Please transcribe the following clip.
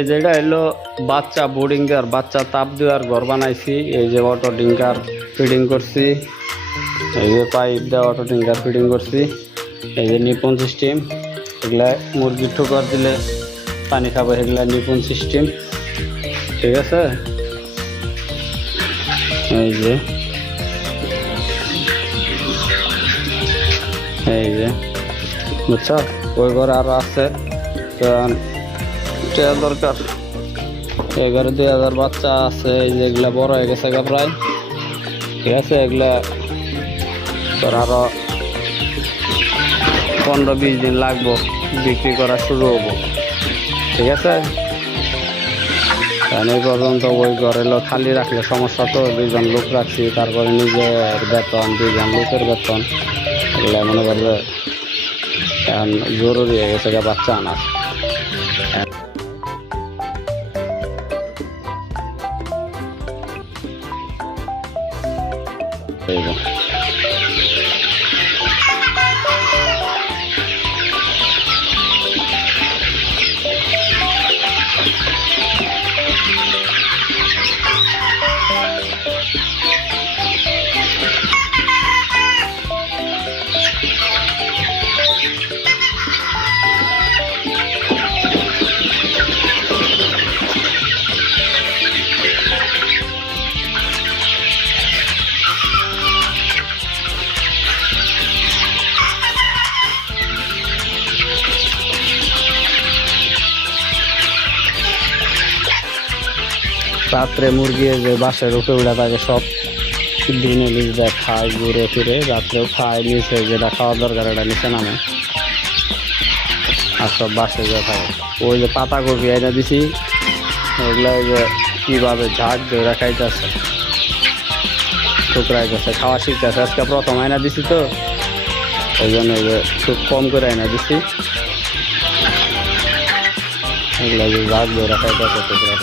এই যেটা হলো বাচ্চা বোর্ডিং দেওয়ার বাচ্চা তাপ দেওয়ার ঘর বানাইছি। এই যে অটো ডিঙ্কার ফিডিং করছি, এই যে পাইপ দেওয়া অটো ডিঙ্কার ফিডিং করছি। এই যে নিপুণ সিস্টেম, এগুলা মুরগি ঠোকর দিলে পানি খাবো, এগুলা নিপুণ সিস্টেম। ঠিক আছে, এই যে বুঝছো, ওই ঘরে আরো আছে দরকার। এই ঘরে 2000 বাচ্চা আছে। এই যে এগুলা বড় হয়ে গেছে প্রায়। ঠিক আছে, এগুলা তোর আরো 15-20 দিন লাগবো বিক্রি করা শুরু হবো। ঠিক আছে, কারণ এই পর্যন্ত ওই ঘরে খালি রাখলে সমস্যা। তো 2জন লোক রাখছি, তারপরে নিজের বেতন, 2জন লোকের বেতন, এগুলো মনে করবে এখন জরুরি হয়ে গেছে বাচ্চা আনা। রাত্রে মুরগি যে বাসের উপরে উঠে থাকে, সব দিনে নিজে খায়, ঘুরে ফিরে রাত্রেও খায়, নিচে যেটা খাওয়ার দরকার এটা নিচে নামে, আর সব বাসে যে থাকে। ওই যে পাতা কপি আইনা দিছি, ওগুলা যে কীভাবে ঝাঁক ধরে খাইতেছে, টুকরাইতেছে, খাওয়া শিখতেছে। আজকে প্রথম আইনা দিছি, তো ওই জন্য যে খুব কম করে আইনা দিছি। এগুলা যে ঝাঁক ধরে খাইতেছে টুকরা।